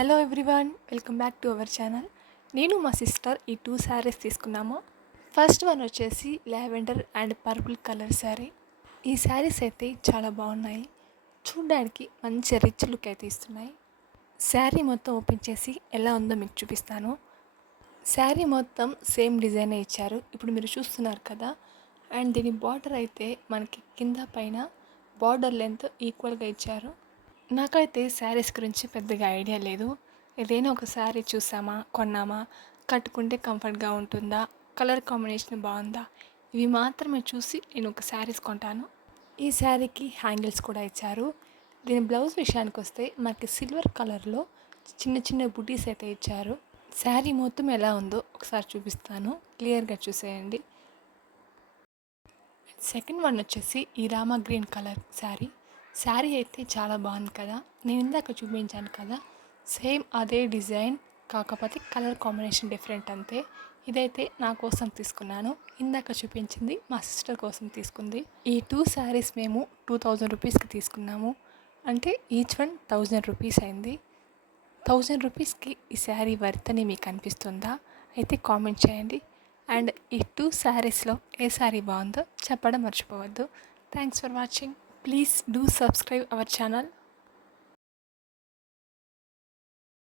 Hello everyone welcome back to our channel నేను మా sister ఈ టూ శారీస్ తీసుకున్నాము. ఫస్ట్ వన్ వచ్చేసి lavender and purple colour sari ఈ శారీస్ అయితే చాలా బాగున్నాయి. చూడడానికి మంచి రిచ్ లుక్ అయితే ఇస్తున్నాయి. శారీ మొత్తం ఓపెన్ చేసి ఎలా ఉందో మీకు చూపిస్తాను. శారీ మొత్తం సేమ్ డిజైనే ఇచ్చారు. ఇప్పుడు మీరు చూస్తున్నారు కదా. అండ్ దీని బార్డర్ అయితే మనకి కింద పైన బార్డర్ లెంత్ ఈక్వల్గా ఇచ్చారు. నాకైతే శారీస్ గురించి పెద్దగా ఐడియా లేదు. ఏదైనా ఒక శారీ చూసామా కొన్నామా? కట్టుకుంటే కంఫర్ట్గా ఉంటుందా? కలర్ కాంబినేషన్ బాగుందా? ఇవి మాత్రమే చూసి నేను ఒక శారీస్ కొంటాను. ఈ శారీకి హ్యాంగిల్స్ కూడా ఇచ్చారు. దీని బ్లౌజ్ విషయానికి వస్తే మనకి సిల్వర్ కలర్లో చిన్న చిన్న బుటీస్ అయితే ఇచ్చారు. శారీ మొత్తం ఎలా ఉందో ఒకసారి చూపిస్తాను. క్లియర్గా చూసేయండి. సెకండ్ వన్ వచ్చేసి ఈ రామా గ్రీన్ కలర్ శారీ. శారీ అయితే చాలా బాగుంది కదా. నేను ఇందాక చూపించాను కదా. సేమ్ అదే డిజైన్ కాకపోతే కలర్ కాంబినేషన్ డిఫరెంట్ అంతే. ఇదైతే నా కోసం తీసుకున్నాను. ఇందాక చూపించింది మా సిస్టర్ కోసం తీసుకుంది. ఈ టూ శారీస్ మేము టూ థౌజండ్ రూపీస్కి తీసుకున్నాము. అంటే ఈచ్ వన్ థౌజండ్ రూపీస్ అయింది. థౌజండ్ రూపీస్కి ఈ శారీ వర్త్ అని మీకు అనిపిస్తుందా? అయితే కామెంట్ చేయండి. అండ్ ఈ టూ శారీస్లో ఏ శారీ బాగుందో చెప్పడం మర్చిపోవద్దు. Thanks for watching. Please do subscribe our channel